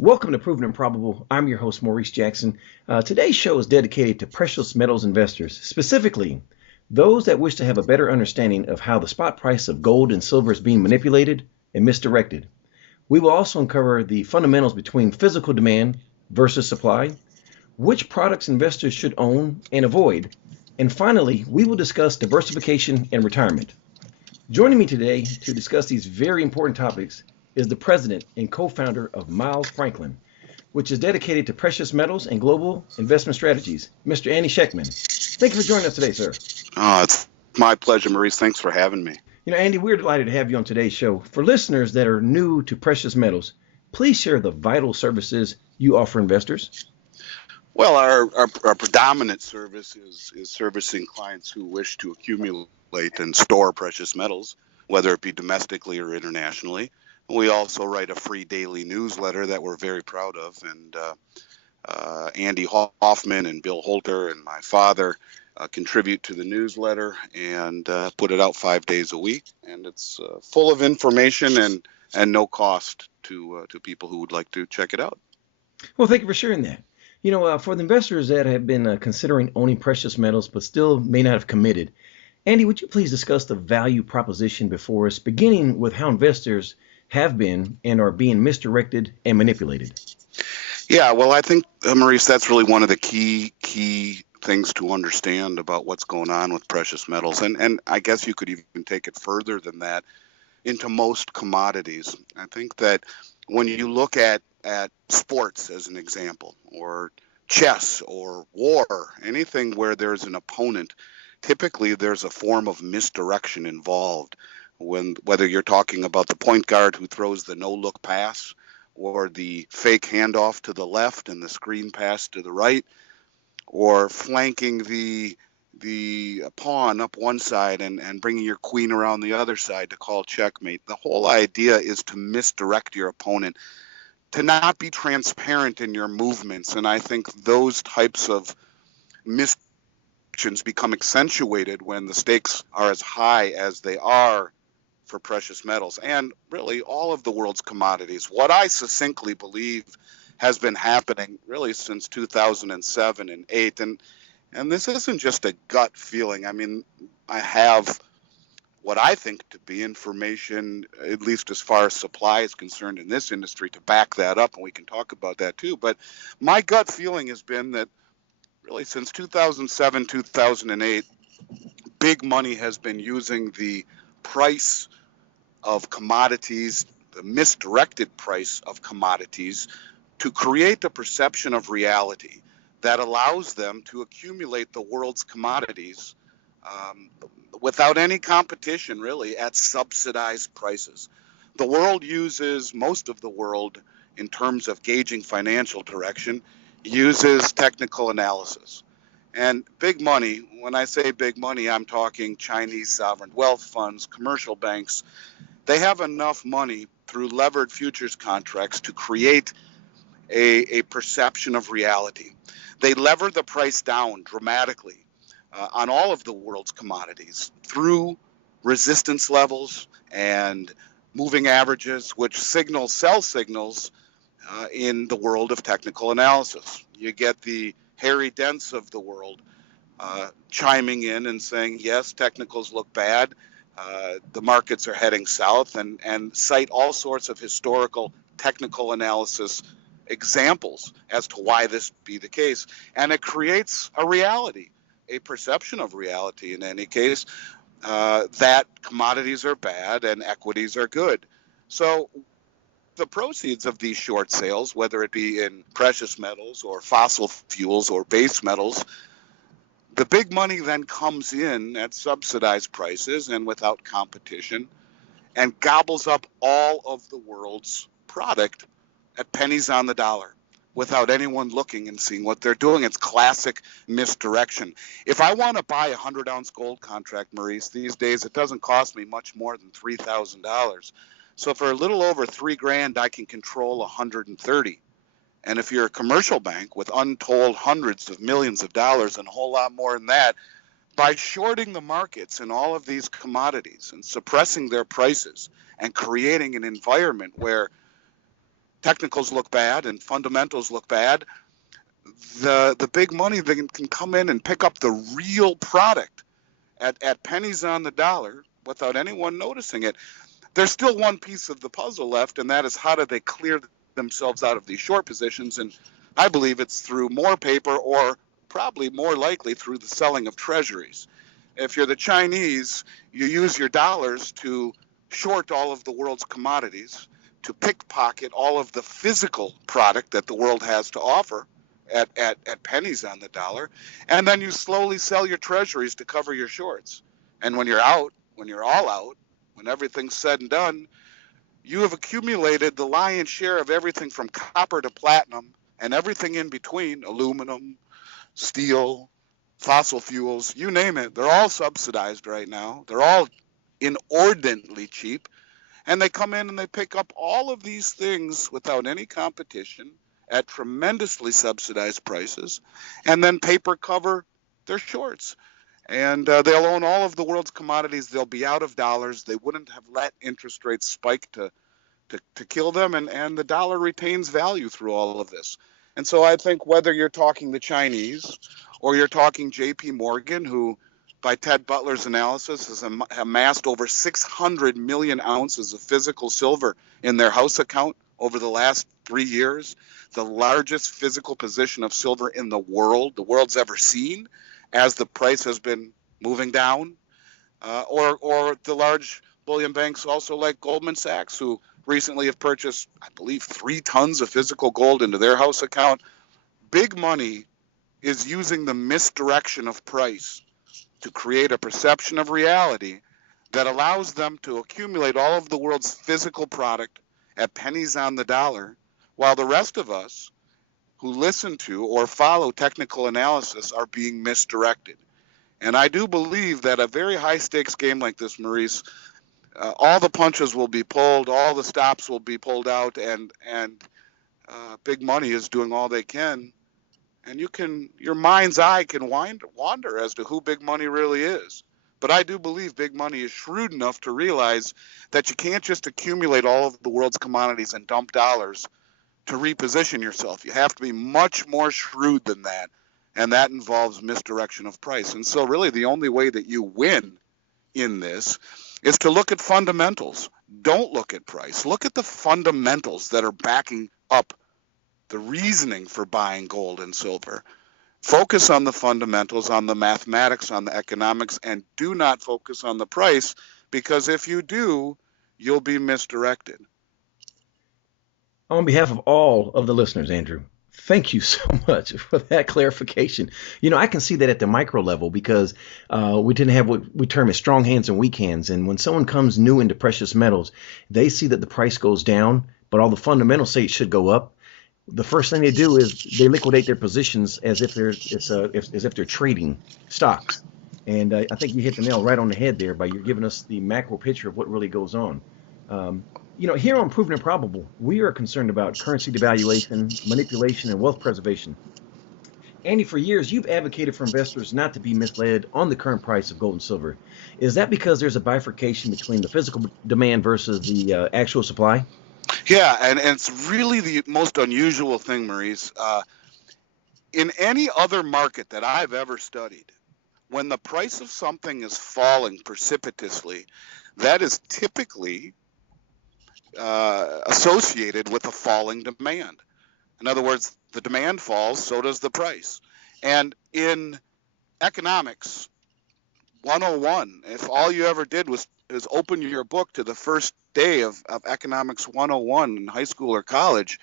Welcome to Proven and Probable. I'm your host, Maurice Jackson. Today's show is dedicated to precious metals investors, specifically those that wish to have a better understanding of how the spot price of gold and silver is being manipulated and misdirected. We will also uncover the fundamentals between physical demand versus supply, which products investors should own and avoid, and finally, we will discuss diversification and retirement. Joining me today to discuss these very important topics is the president and co-founder of Miles Franklin, which is dedicated to precious metals and global investment strategies, Mr. Andy Schectman. Thank you for joining us today, sir. It's my pleasure, Maurice. Thanks for having me. Andy, we're delighted to have you on today's show. For listeners that are new to precious metals, please share the vital services you offer investors. Well, our predominant service is servicing clients who wish to accumulate and store precious metals, whether it be domestically or internationally. We also write a free daily newsletter that we're very proud of, and Andy Hoffman and Bill Holter and my father contribute to the newsletter and put it out 5 days a week, and it's full of information and no cost to people who would like to check it out. Well, thank you for sharing that. For the investors that have been considering owning precious metals but still may not have committed, Andy, would you please discuss the value proposition before us, beginning with how investors have been and are being misdirected and manipulated? Yeah, well, I think, Maurice, that's really one of the key things to understand about what's going on with precious metals. And I guess you could even take it further than that into most commodities. I think that when you look at sports as an example, or chess or war, anything where there's an opponent, typically there's a form of misdirection involved. Whether you're talking about the point guard who throws the no-look pass, or the fake handoff to the left and the screen pass to the right, or flanking the pawn up one side and bringing your queen around the other side to call checkmate. The whole idea is to misdirect your opponent, to not be transparent in your movements. And I think those types of misdirections become accentuated when the stakes are as high as they are for precious metals and really all of the world's commodities. What I succinctly believe has been happening really since 2007 and 8, and this isn't just a gut feeling. I mean, I have what I think to be information, at least as far as supply is concerned in this industry, to back that up, and we can talk about that too. But my gut feeling has been that really since 2007, 2008, big money has been using the price of commodities, the misdirected price of commodities, to create a perception of reality that allows them to accumulate the world's commodities without any competition, really, at subsidized prices. The world uses, most of the world, in terms of gauging financial direction, uses technical analysis. And big money, when I say big money, I'm talking Chinese sovereign wealth funds, commercial banks. They have enough money through levered futures contracts to create a perception of reality. They lever the price down dramatically on all of the world's commodities through resistance levels and moving averages, which sell signals in the world of technical analysis. You get the Harry Dents of the world chiming in and saying, yes, technicals look bad. The markets are heading south, and cite all sorts of historical technical analysis examples as to why this be the case. And it creates a reality, a perception of reality in any case, that commodities are bad and equities are good. So the proceeds of these short sales, whether it be in precious metals or fossil fuels or base metals, the big money then comes in at subsidized prices and without competition and gobbles up all of the world's product at pennies on the dollar without anyone looking and seeing what they're doing. It's classic misdirection. If I want to buy a 100-ounce gold contract, Maurice, these days it doesn't cost me much more than $3,000. So for a little over $3,000, I can control 130. And if you're a commercial bank with untold hundreds of millions of dollars and a whole lot more than that, by shorting the markets in all of these commodities and suppressing their prices and creating an environment where technicals look bad and fundamentals look bad, the big money they can come in and pick up the real product at pennies on the dollar without anyone noticing it. There's still one piece of the puzzle left, and that is how do they clear themselves out of these short positions? And I believe it's through more paper, or probably more likely through the selling of treasuries. If you're the Chinese, you use your dollars to short all of the world's commodities, to pickpocket all of the physical product that the world has to offer at pennies on the dollar, and then you slowly sell your treasuries to cover your shorts. And when you're out, when you're all out, when everything's said and done, you have accumulated the lion's share of everything from copper to platinum and everything in between, aluminum, steel, fossil fuels, you name it. They're all subsidized right now. They're all inordinately cheap. And they come in and they pick up all of these things without any competition at tremendously subsidized prices, and then paper cover their shorts. And they'll own all of the world's commodities. They'll be out of dollars. They wouldn't have let interest rates spike to kill them, and the dollar retains value through all of this. And so I think whether you're talking the Chinese or you're talking J.P. Morgan, who by Ted Butler's analysis has amassed over 600 million ounces of physical silver in their house account over the last 3 years, the largest physical position of silver in the world's ever seen, as the price has been moving down, or the large bullion banks also like Goldman Sachs, who recently have purchased, I believe, 3 tons of physical gold into their house account. Big money is using the misdirection of price to create a perception of reality that allows them to accumulate all of the world's physical product at pennies on the dollar, while the rest of us who listen to or follow technical analysis are being misdirected. And I do believe that a very high stakes game like this, Maurice, all the punches will be pulled, all the stops will be pulled out, and big money is doing all they can. And your mind's eye can wander as to who big money really is. But I do believe big money is shrewd enough to realize that you can't just accumulate all of the world's commodities and dump dollars to reposition yourself. You have to be much more shrewd than that, and that involves misdirection of price. And so really the only way that you win in this is to look at fundamentals. Don't look at price. Look at the fundamentals that are backing up the reasoning for buying gold and silver. Focus on the fundamentals, on the mathematics, on the economics, and do not focus on the price, because if you do, you'll be misdirected. On behalf of all of the listeners, Andrew, thank you so much for that clarification. I can see that at the micro level, because we didn't have what we term as strong hands and weak hands. And when someone comes new into precious metals, they see that the price goes down, but all the fundamentals say it should go up. The first thing they do is they liquidate their positions as if they're trading stocks. And I think you hit the nail right on the head there by you're giving us the macro picture of what really goes on. Here on Proven and Probable, we are concerned about currency devaluation, manipulation, and wealth preservation. Andy, for years, you've advocated for investors not to be misled on the current price of gold and silver. Is that because there's a bifurcation between the physical demand versus the actual supply? Yeah, and it's really the most unusual thing, Maurice. In any other market that I've ever studied, when the price of something is falling precipitously, that is typically associated with a falling demand. In other words, the demand falls, so does the price. And in economics 101, if all you ever did was open your book to the first day of economics 101 in high school or college,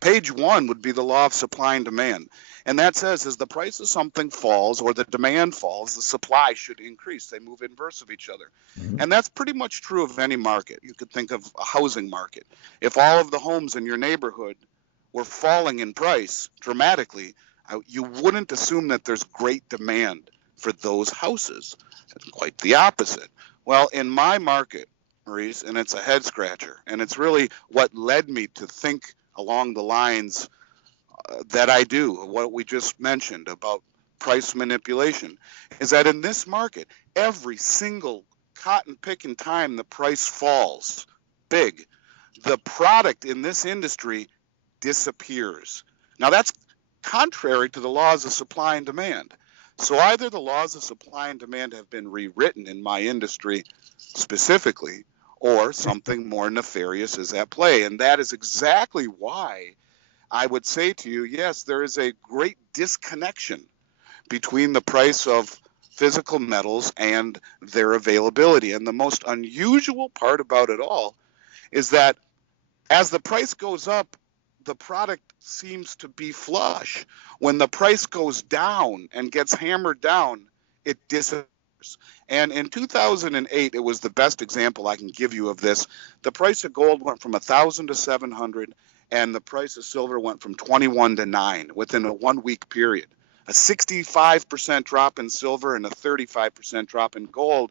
page 1 would be the law of supply and demand. And that says as the price of something falls or the demand falls, the supply should increase. They move inverse of each other. Mm-hmm. And that's pretty much true of any market. You could think of a housing market. If all of the homes in your neighborhood were falling in price dramatically, you wouldn't assume that there's great demand for those houses. It's quite the opposite. Well, in my market, Maurice, and it's a head scratcher, and it's really what led me to think along the lines that I do, what we just mentioned about price manipulation, is that in this market, every single cotton picking time the price falls big, the product in this industry disappears. Now, that's contrary to the laws of supply and demand. So either the laws of supply and demand have been rewritten in my industry specifically, or something more nefarious is at play. And that is exactly why I would say to you, yes, there is a great disconnection between the price of physical metals and their availability. And the most unusual part about it all is that as the price goes up, the product seems to be flush. When the price goes down and gets hammered down, it disappears. And in 2008, it was the best example I can give you of this. The price of gold went from 1,000 to 700, and the price of silver went from 21 to 9 within a 1 week period. A 65% drop in silver and a 35% drop in gold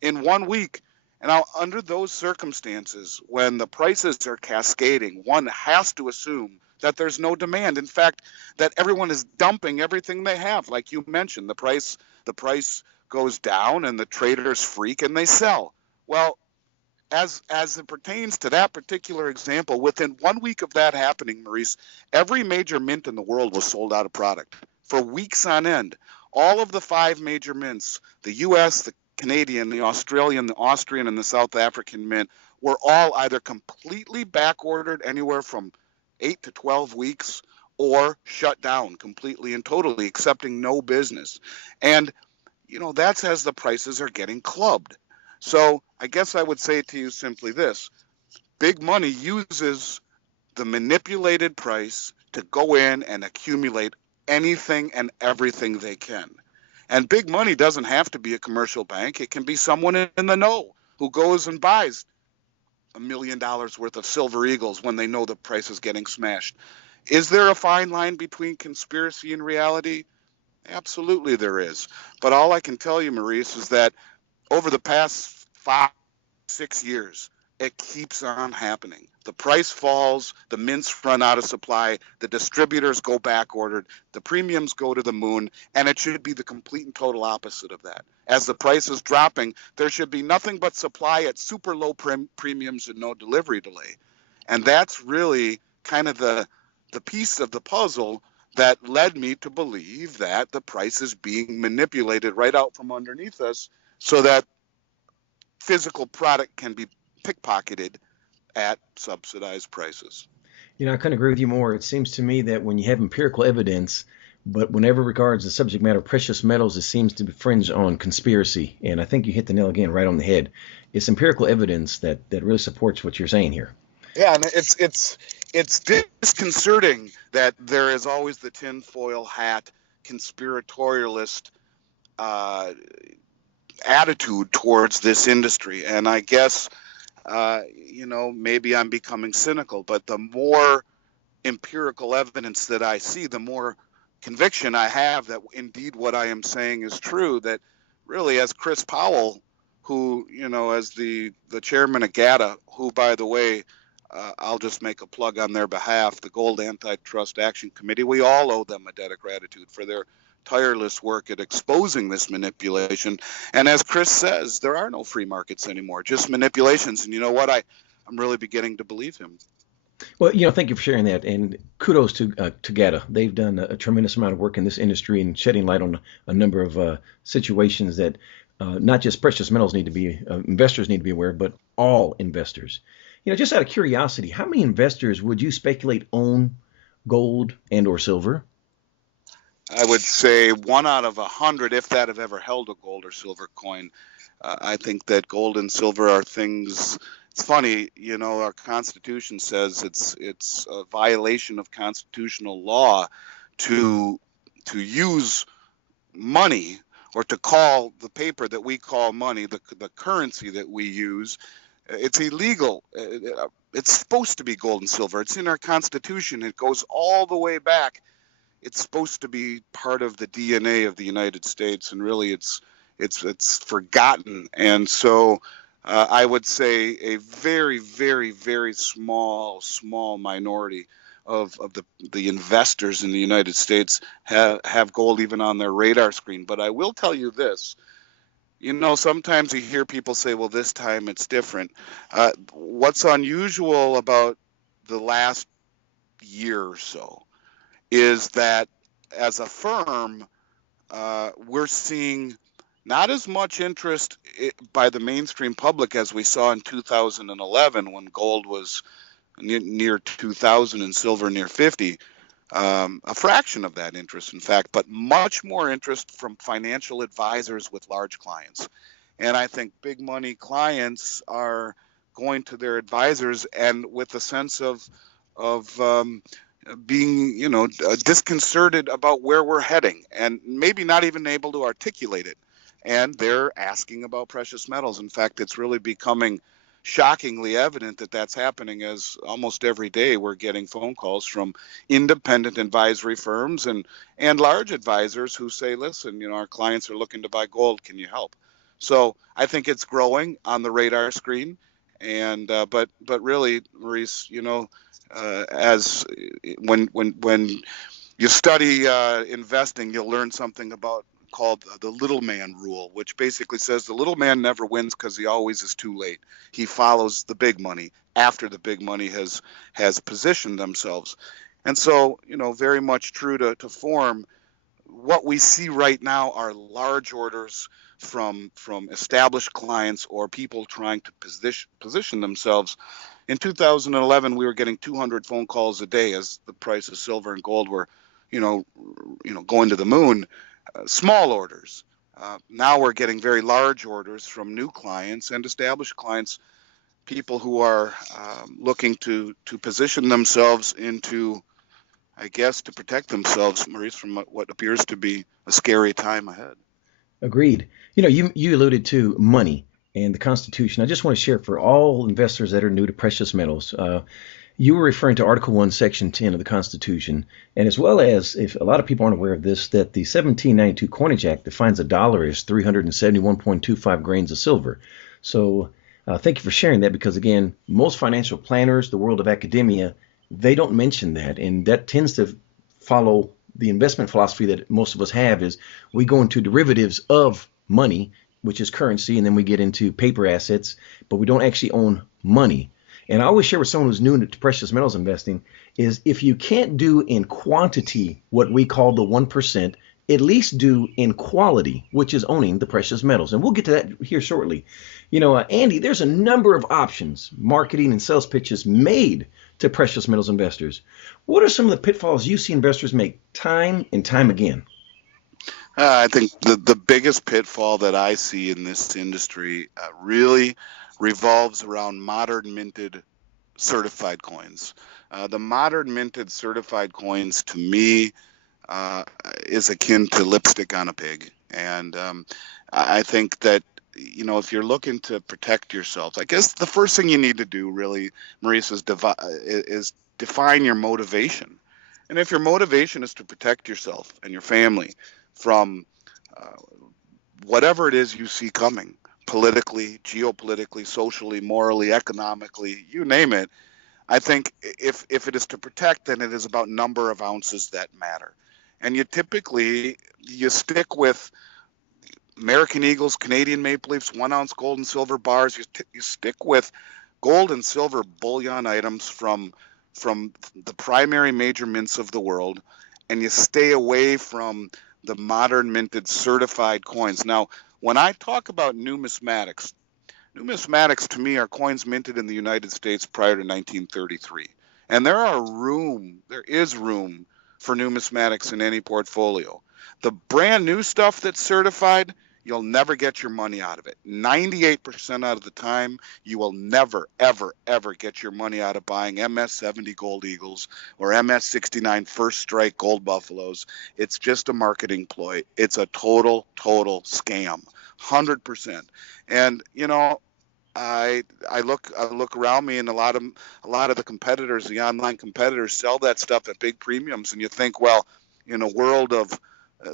in 1 week. And now, under those circumstances, when the prices are cascading, one has to assume that there's no demand. In fact, that everyone is dumping everything they have. Like you mentioned, the price goes down and the traders freak and they sell. Well, as it pertains to that particular example, within 1 week of that happening, Maurice, every major mint in the world was sold out of product for weeks on end. All of the 5 major mints, the U.S., the Canadian, the Australian, the Austrian, and the South African mint, were all either completely back ordered anywhere from 8 to 12 weeks or shut down completely and totally, accepting no business. And, that's as the prices are getting clubbed. So I guess I would say to you simply this: big money uses the manipulated price to go in and accumulate anything and everything they can. And big money doesn't have to be a commercial bank. It can be someone in the know who goes and buys $1 million worth of silver eagles when they know the price is getting smashed. Is there a fine line between conspiracy and reality? Absolutely there is. But all I can tell you, Maurice, is that over the past 5-6 years, it keeps on happening. The price falls, the mints run out of supply, the distributors go back ordered, the premiums go to the moon, and it should be the complete and total opposite of that. As the price is dropping, there should be nothing but supply at super low premiums and no delivery delay. And that's really kind of the piece of the puzzle that led me to believe that the price is being manipulated right out from underneath us so that physical product can be pickpocketed at subsidized prices. I couldn't agree with you more. It seems to me that when you have empirical evidence, but whenever regards the subject matter of precious metals, it seems to fringe on conspiracy. And I think you hit the nail again right on the head. It's empirical evidence that really supports what you're saying here. Yeah, and it's disconcerting that there is always the tinfoil hat conspiratorialist attitude towards this industry. And I guess, maybe I'm becoming cynical, but the more empirical evidence that I see, the more conviction I have that indeed what I am saying is true, that really, as Chris Powell, who, as the chairman of GATA, who, by the way, I'll just make a plug on their behalf, the Gold Antitrust Action Committee, we all owe them a debt of gratitude for their tireless work at exposing this manipulation. And as Chris says, there are no free markets anymore, just manipulations. And you know what? I'm really beginning to believe him. Well, thank you for sharing that, and kudos to GATA. They've done a tremendous amount of work in this industry and shedding light on a number of situations that not just precious metals investors need to be aware, but all investors. Just out of curiosity, how many investors would you speculate own gold and or silver? I would say 1 out of 100, if that have ever held a gold or silver coin. I think that gold and silver are things. It's funny, our Constitution says it's a violation of constitutional law to use money, or to call the paper that we call money, the currency that we use. It's illegal. It's supposed to be gold and silver. It's in our Constitution. It goes all the way back. It's supposed to be part of the DNA of the United States, and really it's forgotten. And so I would say a very, very, very small minority of the investors in the United States have gold even on their radar screen. But I will tell you this: Sometimes you hear people say, well, this time it's different. What's unusual about the last year or so is that as a firm, we're seeing not as much interest by the mainstream public as we saw in 2011 when gold was near 2,000 and silver near 50. A fraction of that interest, in fact, but much more interest from financial advisors with large clients. And I think big money clients are going to their advisors and with a sense of being, disconcerted about where we're heading and maybe not even able to articulate it. And they're asking about precious metals. In fact, it's really becoming shockingly evident that that's happening, as almost every day we're getting phone calls from independent advisory firms and large advisors who say, listen, our clients are looking to buy gold. Can you help? So I think it's growing on the radar screen. And but really, Maurice, as when you study investing, you'll learn something about called the little man rule, which basically says the little man never wins because he always is too late. He follows the big money after the big money has positioned themselves. And so, very much true to form, what we see right now are large orders from established clients or people trying to position themselves. In 2011, we were getting 200 phone calls a day as the price of silver and gold were, going to the moon. Small orders. Now we're getting very large orders from new clients and established clients, people who are looking to position themselves into, I guess, to protect themselves, Maurice, from what appears to be a scary time ahead. Agreed. You alluded to money and the Constitution. I just want to share for all investors that are new to precious metals. You were referring to Article 1, Section 10 of the Constitution, and as well as, if a lot of people aren't aware of this, that the 1792 Coinage Act defines a dollar as 371.25 grains of silver. So thank you for sharing that, because again, most financial planners, the world of academia, they don't mention that, and that tends to follow the investment philosophy that most of us have. Is we go into derivatives of money, which is currency, and then we get into paper assets, but we don't actually own money. And I always share with someone who's new to precious metals investing is if you can't do in quantity what we call the 1%, at least do in quality, which is owning the precious metals. And we'll get to that here shortly. Andy, there's a number of options, marketing and sales pitches made to precious metals investors. What are some of the pitfalls you see investors make time and time again? I think the biggest pitfall that I see in this industry really revolves around modern minted certified coins. The modern minted certified coins, to me, is akin to lipstick on a pig. And I think that, if you're looking to protect yourself, I guess the first thing you need to do really, Maurice, is define your motivation. And if your motivation is to protect yourself and your family from uh, whatever it is you see coming, politically, geopolitically, socially, morally, economically, you name it, I think if it is to protect, then it is about number of ounces that matter. And you stick with American Eagles, Canadian Maple Leafs, 1 ounce gold and silver bars. You stick with gold and silver bullion items from the primary major mints of the world, and you stay away from the modern minted certified coins. Now, when I talk about numismatics to me are coins minted in the United States prior to 1933. And there is room for numismatics in any portfolio. The brand new stuff that's certified, you'll never get your money out of it. 98% out of the time, you will never, ever, ever get your money out of buying MS-70 Gold Eagles or MS-69 First Strike Gold Buffaloes. It's just a marketing ploy. It's a total scam, 100%. And I look around me, and a lot of the competitors, the online competitors, sell that stuff at big premiums, and you think, well, in a world of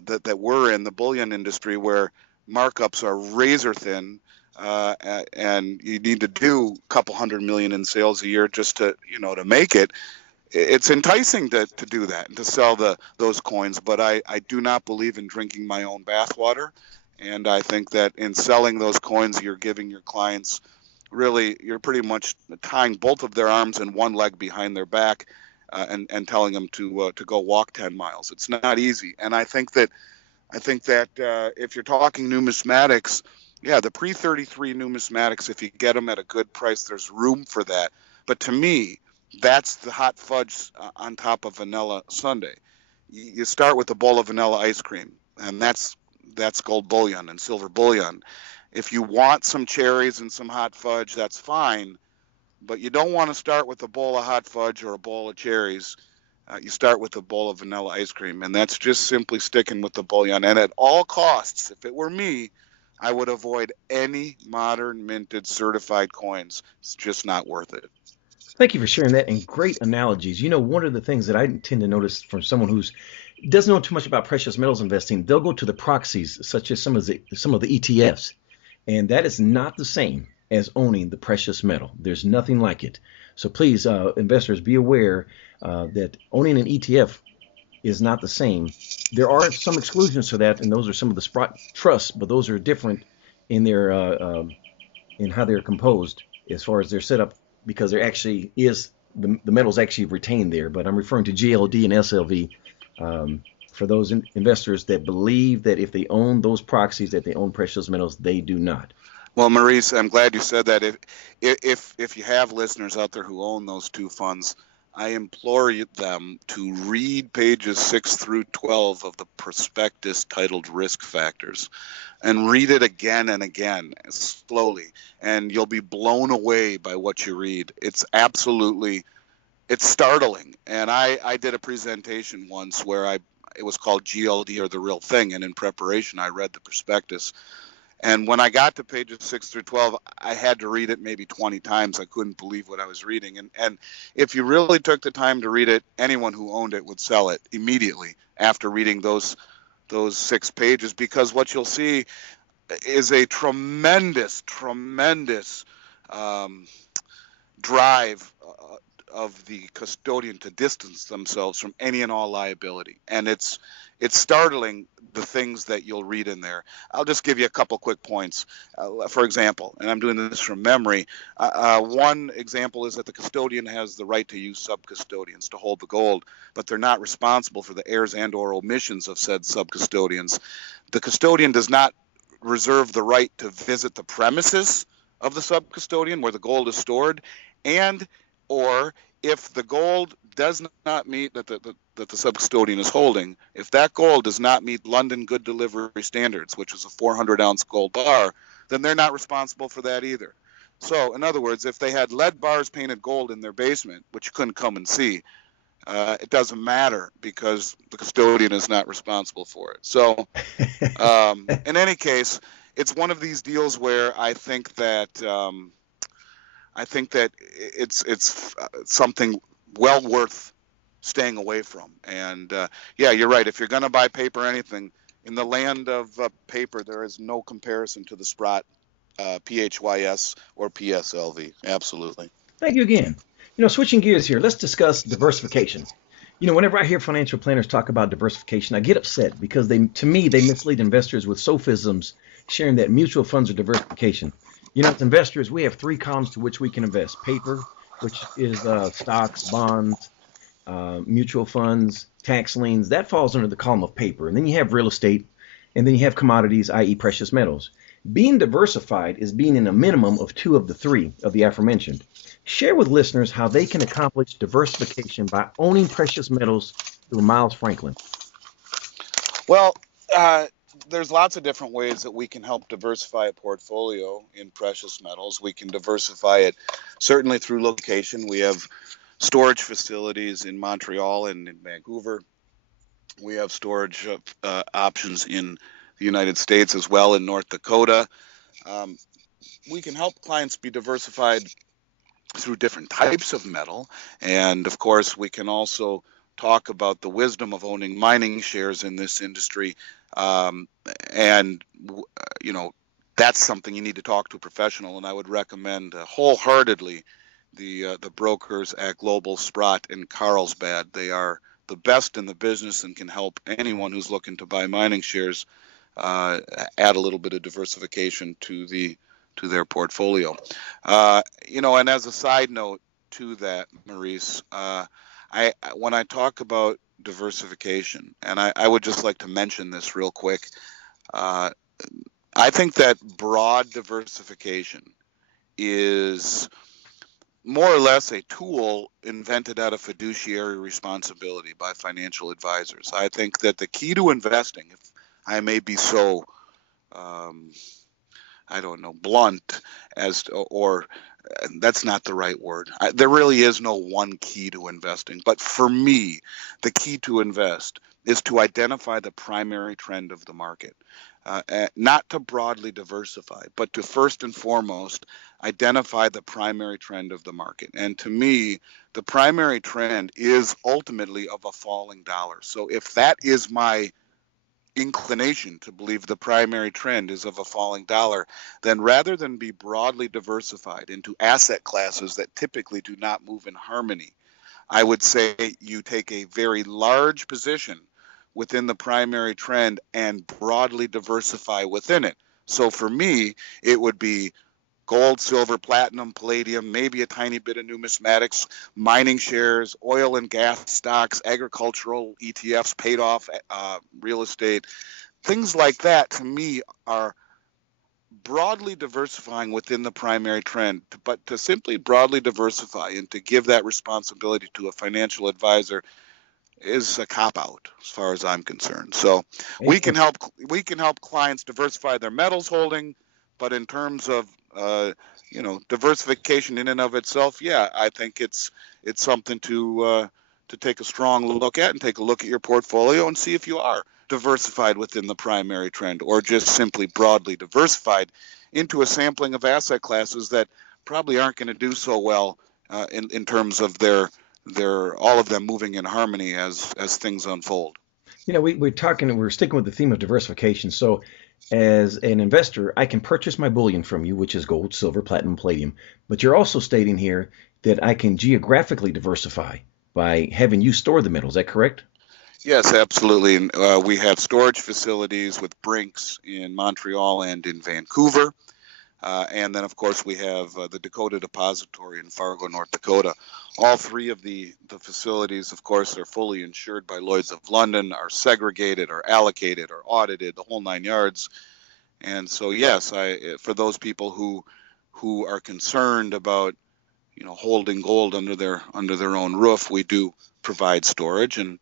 that we're in, the bullion industry, where markups are razor thin, and you need to do a couple $100 million in sales a year just to make it. It's enticing to do that and to sell those coins, but I do not believe in drinking my own bathwater. And I think that in selling those coins, you're giving your clients really, you're pretty much tying both of their arms and one leg behind their back, and telling them to go walk 10 miles. It's not easy. And I think that if you're talking numismatics, yeah, the pre-33 numismatics, if you get them at a good price, there's room for that. But to me, that's the hot fudge on top of vanilla sundae. You start with a bowl of vanilla ice cream, and that's gold bullion and silver bullion. If you want some cherries and some hot fudge, that's fine, but you don't want to start with a bowl of hot fudge or a bowl of cherries. You start with a bowl of vanilla ice cream, and that's just simply sticking with the bullion. And at all costs, if it were me, I would avoid any modern minted certified coins. It's just not worth it. Thank you for sharing that and great analogies. One of the things that I tend to notice from someone who's doesn't know too much about precious metals investing, they'll go to the proxies, such as some of the ETFs, and that is not the same as owning the precious metal. There's nothing like it. So please, investors, be aware that owning an ETF is not the same. There are some exclusions to that, and those are some of the spot trusts, but those are different in their in how they're composed as far as their setup, because there actually is the metals actually retained there. But I'm referring to GLD and SLV. For those investors that believe that if they own those proxies, that they own precious metals, they do not. Well, Maurice, I'm glad you said that. If you have listeners out there who own those two funds, I implore them to read pages 6 through 12 of the prospectus titled Risk Factors, and read it again and again, slowly, and you'll be blown away by what you read. It's startling. And I did a presentation once where it was called GLD or the Real Thing, and in preparation I read the prospectus. And when I got to pages 6 through 12, I had to read it maybe 20 times. I couldn't believe what I was reading. And if you really took the time to read it, anyone who owned it would sell it immediately after reading those 6 pages, because what you'll see is a tremendous drive of the custodian to distance themselves from any and all liability. And it's startling, the things that you'll read in there. I'll just give you a couple quick points. For example, and I'm doing this from memory, one example is that the custodian has the right to use sub-custodians to hold the gold, but they're not responsible for the errors and or omissions of said sub-custodians. The custodian does not reserve the right to visit the premises of the sub-custodian where the gold is stored, and or if the gold does not meet that the sub-custodian is holding, if that gold does not meet London Good Delivery Standards, which is a 400-ounce gold bar, then they're not responsible for that either. So, in other words, if they had lead bars painted gold in their basement, which you couldn't come and see, it doesn't matter because the custodian is not responsible for it. So, in any case, it's one of these deals where I think that it's something well worth staying away from. And yeah, you're right. If you're going to buy paper or anything, in the land of paper, there is no comparison to the Sprott PHYS or PSLV. Absolutely. Thank you again. Switching gears here, let's discuss diversification. Whenever I hear financial planners talk about diversification, I get upset because to me, they mislead investors with sophisms sharing that mutual funds are diversification. As investors, we have 3 columns to which we can invest: paper, which is stocks, bonds, mutual funds, tax liens. That falls under the column of paper. And then you have real estate, and then you have commodities, i.e. precious metals. Being diversified is being in a minimum of 2 of the 3 of the aforementioned. Share with listeners how they can accomplish diversification by owning precious metals through Miles Franklin. Well, there's lots of different ways that we can help diversify a portfolio in precious metals. We can diversify it certainly through location. We have storage facilities in Montreal and in Vancouver. We have storage options in the United States as well, in North Dakota. We can help clients be diversified through different types of metal. And of course, we can also talk about the wisdom of owning mining shares in this industry. That's something you need to talk to a professional. And I would recommend wholeheartedly the brokers at Global, Sprott, and Carlsbad. They are the best in the business and can help anyone who's looking to buy mining shares add a little bit of diversification to their portfolio. And as a side note to that, Maurice, when I talk about diversification, and I would just like to mention this real quick, I think that broad diversification is more or less a tool invented out of fiduciary responsibility by financial advisors. I think that the key to investing, if I may be so, I don't know, blunt or that's not the right word. There really is no one key to investing. But for me, the key to invest is to identify the primary trend of the market. Not to broadly diversify, but to first and foremost identify the primary trend of the market. And to me, the primary trend is ultimately of a falling dollar. So if that is my inclination to believe the primary trend is of a falling dollar, then rather than be broadly diversified into asset classes that typically do not move in harmony, I would say you take a very large position within the primary trend and broadly diversify within it. So for me, it would be gold, silver, platinum, palladium, maybe a tiny bit of numismatics, mining shares, oil and gas stocks, agricultural ETFs, paid off real estate. Things like that, to me, are broadly diversifying within the primary trend. But to simply broadly diversify and to give that responsibility to a financial advisor is a cop out as far as I'm concerned. So we can help clients diversify their metals holding, but in terms of diversification in and of itself, yeah, I think it's something to take a strong look at and take a look at your portfolio and see if you are diversified within the primary trend or just simply broadly diversified into a sampling of asset classes that probably aren't going to do so well in terms of their all of them moving in harmony as things unfold. We're sticking with the theme of diversification. So as an investor, I can purchase my bullion from you, which is gold, silver, platinum, palladium. But you're also stating here that I can geographically diversify by having you store the metal. Is that correct? Yes, absolutely. And we have storage facilities with Brinks in Montreal and in Vancouver. And then, of course, we have the Dakota Depository in Fargo, North Dakota. All three of the facilities, of course, are fully insured by Lloyd's of London, are segregated, are allocated, are audited, the whole nine yards. And so, yes, for those people who are concerned about holding gold under their own roof, we do provide storage, and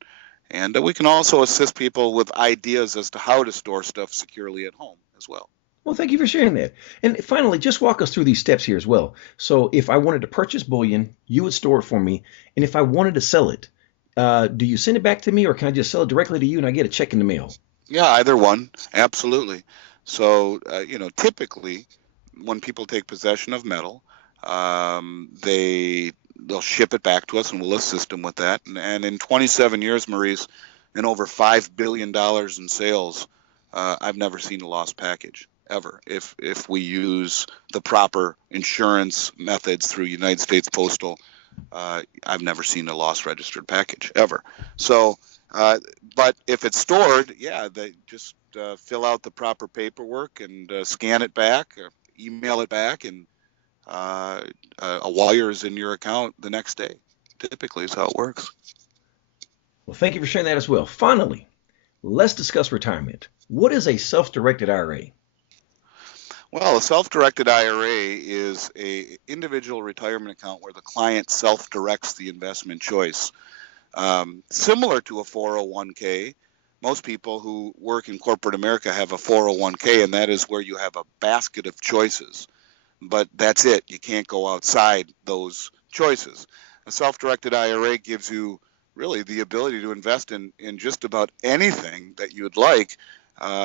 we can also assist people with ideas as to how to store stuff securely at home as well. Well, thank you for sharing that. And finally, just walk us through these steps here as well. So if I wanted to purchase bullion, you would store it for me. And if I wanted to sell it, do you send it back to me or can I just sell it directly to you and I get a check in the mail? Yeah, either one. Absolutely. So, typically when people take possession of metal, they'll ship it back to us and we'll assist them with that. And in 27 years, Maurice, and over $5 billion in sales, I've never seen a lost package ever. If we use the proper insurance methods through United States Postal, I've never seen a lost registered package ever. So, but if it's stored, yeah, they just fill out the proper paperwork and scan it back, or email it back, and a wire is in your account the next day. Typically is how it works. Well, thank you for sharing that as well. Finally, let's discuss retirement. What is a self-directed IRA? Well, a self-directed IRA is a individual retirement account where the client self-directs the investment choice. Similar to a 401k, most people who work in corporate America have a 401k, and that is where you have a basket of choices. But that's it. You can't go outside those choices. A self-directed IRA gives you really the ability to invest in just about anything that you'd like,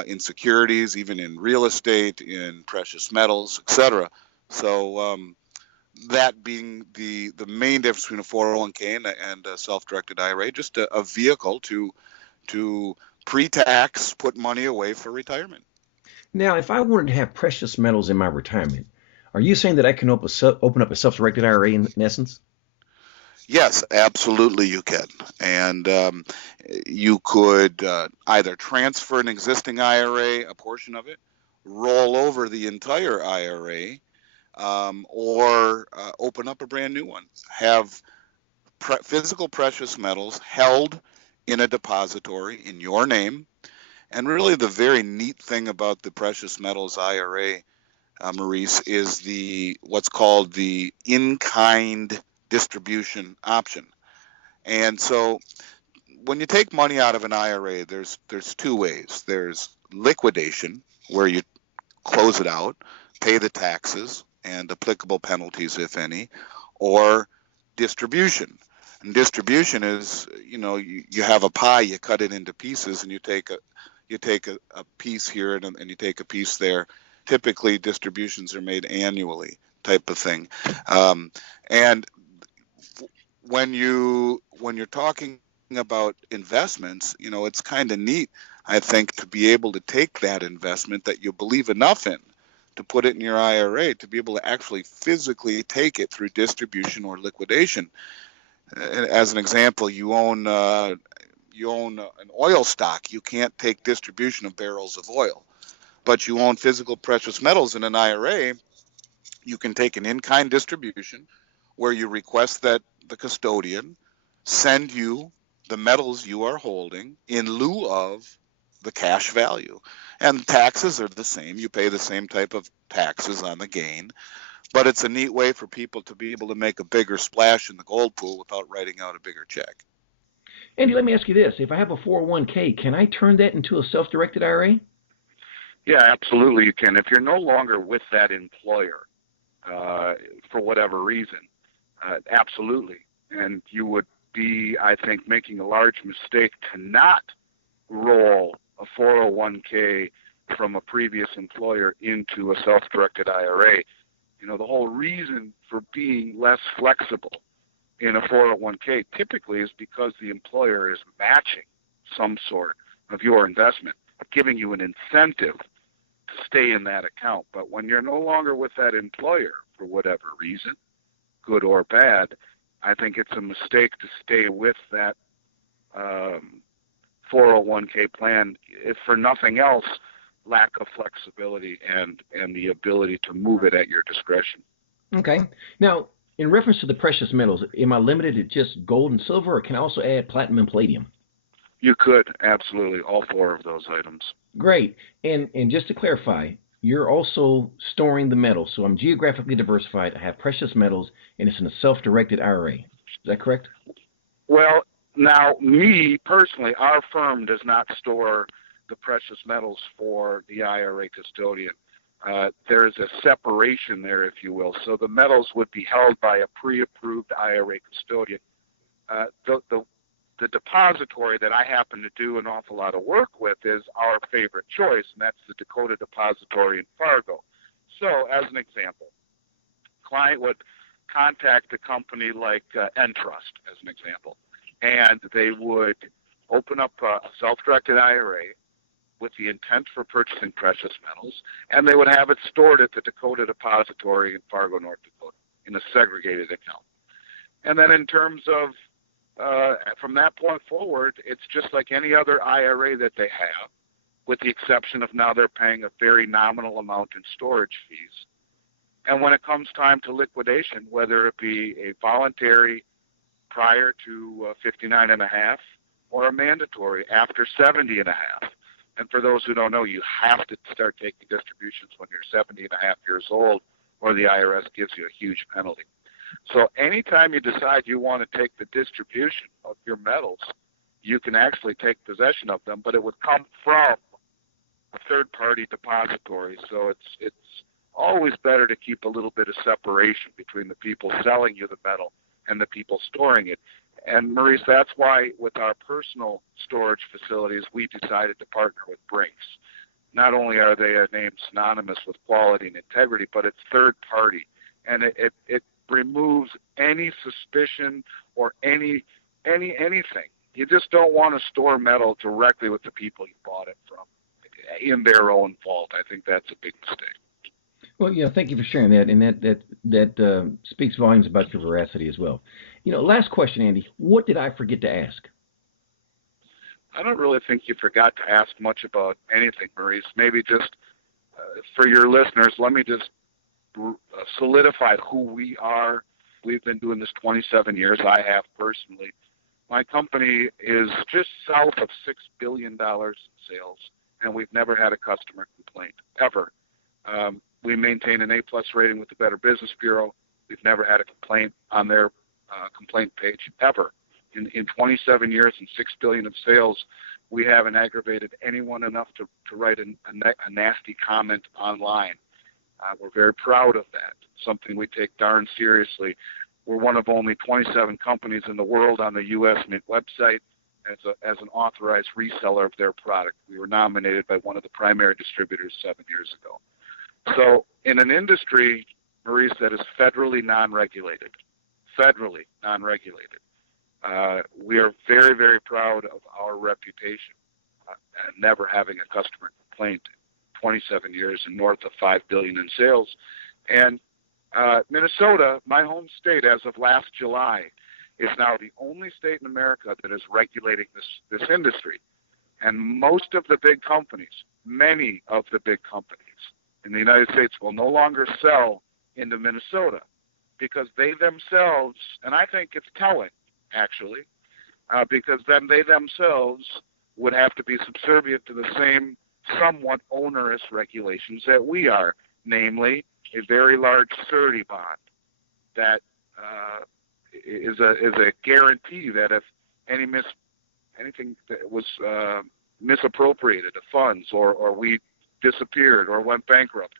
in securities, even in real estate, in precious metals, etc. So that being the main difference between a 401k and a self-directed IRA, just a vehicle to pre-tax put money away for retirement. Now, if I wanted to have precious metals in my retirement, are you saying that I can open up a self-directed IRA in essence? Yes, absolutely you can. And you could either transfer an existing IRA, a portion of it, roll over the entire IRA, or open up a brand new one. Have physical precious metals held in a depository in your name. And really, the very neat thing about the precious metals IRA, Maurice, is what's called the in-kind distribution option. And so when you take money out of an IRA, there's two ways. There's liquidation, where you close it out, pay the taxes and applicable penalties, if any, or distribution. And distribution is, you have a pie, you cut it into pieces, and you take a piece here and you take a piece there. Typically, distributions are made annually, type of thing. And when you're talking about investments, it's kind of neat, I think, to be able to take that investment that you believe enough in to put it in your IRA, to be able to actually physically take it through distribution or liquidation. As an example, you own an oil stock. You can't take distribution of barrels of oil, but you own physical precious metals in an IRA. You can take an in-kind distribution where you request that the custodian send you the metals you are holding in lieu of the cash value. And taxes are the same. You pay the same type of taxes on the gain, but it's a neat way for people to be able to make a bigger splash in the gold pool without writing out a bigger check. Andy, let me ask you this. If I have a 401k, can I turn that into a self-directed IRA? Yeah, absolutely you can. If you're no longer with that employer for whatever reason, absolutely. And you would be, I think, making a large mistake to not roll a 401k from a previous employer into a self-directed IRA. The whole reason for being less flexible in a 401k typically is because the employer is matching some sort of your investment, giving you an incentive to stay in that account. But when you're no longer with that employer for whatever reason, good or bad, I think it's a mistake to stay with that 401k plan, if for nothing else, lack of flexibility and the ability to move it at your discretion. Okay. Now, in reference to the precious metals, am I limited to just gold and silver, or can I also add platinum and palladium? You could, absolutely, all four of those items. Great. And just to clarify, you're also storing the metals. So I'm geographically diversified. I have precious metals, and it's in a self-directed IRA. Is that correct? Well, now, me personally, our firm does not store the precious metals for the IRA custodian. There is a separation there, if you will. So the metals would be held by a pre-approved IRA custodian. The depository that I happen to do an awful lot of work with is our favorite choice, and that's the Dakota Depository in Fargo. So, as an example, client would contact a company like Entrust, as an example, and they would open up a self-directed IRA with the intent for purchasing precious metals, and they would have it stored at the Dakota Depository in Fargo, North Dakota, in a segregated account. And then in terms of from that point forward, it's just like any other IRA that they have, with the exception of now they're paying a very nominal amount in storage fees. And when it comes time to liquidation, whether it be a voluntary prior to 59 and a half or a mandatory after 70 and a half. And for those who don't know, you have to start taking distributions when you're 70 and a half years old, or the IRS gives you a huge penalty. So anytime you decide you want to take the distribution of your metals, you can actually take possession of them, but it would come from a third-party depository. So it's always better to keep a little bit of separation between the people selling you the metal and the people storing it. And Maurice, that's why with our personal storage facilities, we decided to partner with Brinks. Not only are they a name synonymous with quality and integrity, but it's third-party, and it removes any suspicion or anything. You just don't want to store metal directly with the people you bought it from in their own vault. I think that's a big mistake. Well, thank you for sharing that, and that speaks volumes about your veracity as well. Last question, Andy. What did I forget to ask? I don't really think you forgot to ask much about anything, Maurice. Maybe just for your listeners, let me just solidify who we are. We've been doing this 27 years. I have personally. My company is just south of $6 billion in sales, and we've never had a customer complaint, ever. We maintain an A-plus rating with the Better Business Bureau. We've never had a complaint on their complaint page, ever. In 27 years and $6 billion of sales, we haven't aggravated anyone enough to write a nasty comment online. We're very proud of that, something we take darn seriously. We're one of only 27 companies in the world on the U.S. Mint website as an authorized reseller of their product. We were nominated by one of the primary distributors 7 years ago. So in an industry, Maurice, that is federally non-regulated, we are very, very proud of our reputation and never having a customer complaint. 27 years and north of $5 billion in sales. And Minnesota, my home state as of last July, is now the only state in America that is regulating this industry. And most of the big companies, many of the big companies in the United States will no longer sell into Minnesota because they themselves, and I think it's telling, actually, because then they themselves would have to be subservient to the same somewhat onerous regulations that we are, namely a very large surety bond that is a guarantee that if anything that was misappropriated of funds or we disappeared or went bankrupt,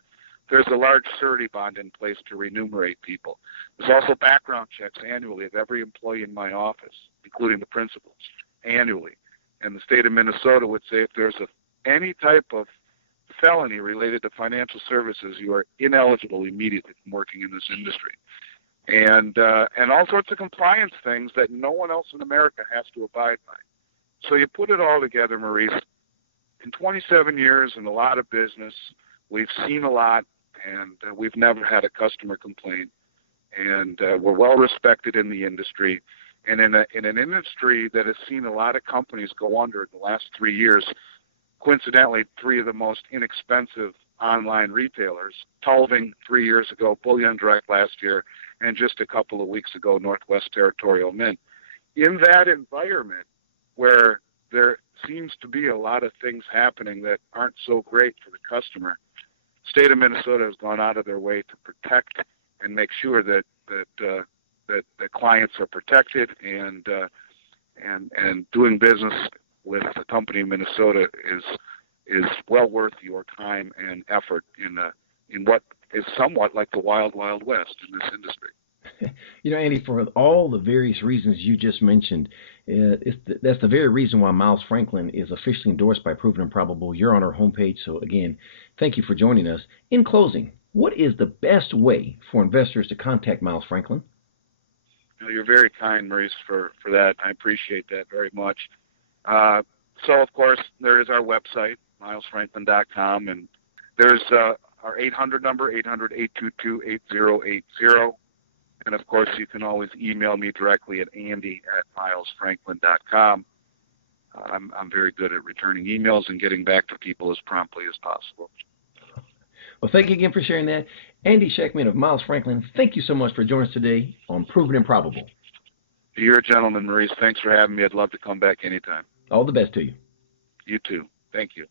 there's a large surety bond in place to remunerate people. There's also background checks annually of every employee in my office, including the principals, annually. And the state of Minnesota would say if there's any type of felony related to financial services, you are ineligible immediately from working in this industry. And all sorts of compliance things that no one else in America has to abide by. So you put it all together, Maurice. In 27 years and a lot of business, we've seen a lot, and we've never had a customer complaint. And we're well respected in the industry. And in an industry that has seen a lot of companies go under in the last 3 years, coincidentally, 3 of the most inexpensive online retailers, Tulving 3 years ago, Bullion Direct last year, and just a couple of weeks ago, Northwest Territorial Mint. In that environment where there seems to be a lot of things happening that aren't so great for the customer, the state of Minnesota has gone out of their way to protect and make sure that the clients are protected, and doing business with the company in Minnesota is well worth your time and effort in what is somewhat like the wild, wild west in this industry. Andy, for all the various reasons you just mentioned, that's the very reason why Miles Franklin is officially endorsed by Proven and Probable. You're on our homepage, so again, thank you for joining us. In closing, what is the best way for investors to contact Miles Franklin? You're very kind, Maurice, for that. I appreciate that very much. So, of course, there is our website, milesfranklin.com, and there's our 800 number, 800-822-8080. And, of course, you can always email me directly at andy@milesfranklin.com. I'm very good at returning emails and getting back to people as promptly as possible. Well, thank you again for sharing that. Andy Schectman of Miles Franklin, thank you so much for joining us today on Proven and Probable. You're a gentleman, Maurice. Thanks for having me. I'd love to come back anytime. All the best to you. You too. Thank you.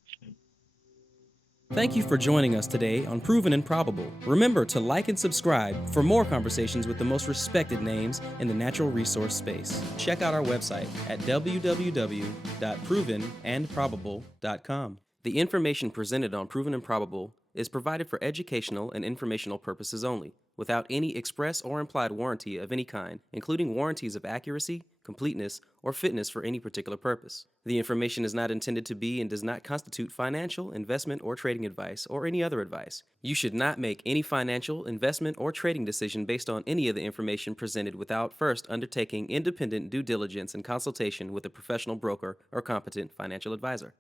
Thank you for joining us today on Proven and Probable. Remember to like and subscribe for more conversations with the most respected names in the natural resource space. Check out our website at www.provenandprobable.com. The information presented on Proven and Probable is provided for educational and informational purposes only, without any express or implied warranty of any kind, including warranties of accuracy, completeness, or fitness for any particular purpose. The information is not intended to be and does not constitute financial, investment, or trading advice, or any other advice. You should not make any financial, investment, or trading decision based on any of the information presented without first undertaking independent due diligence and consultation with a professional broker or competent financial advisor.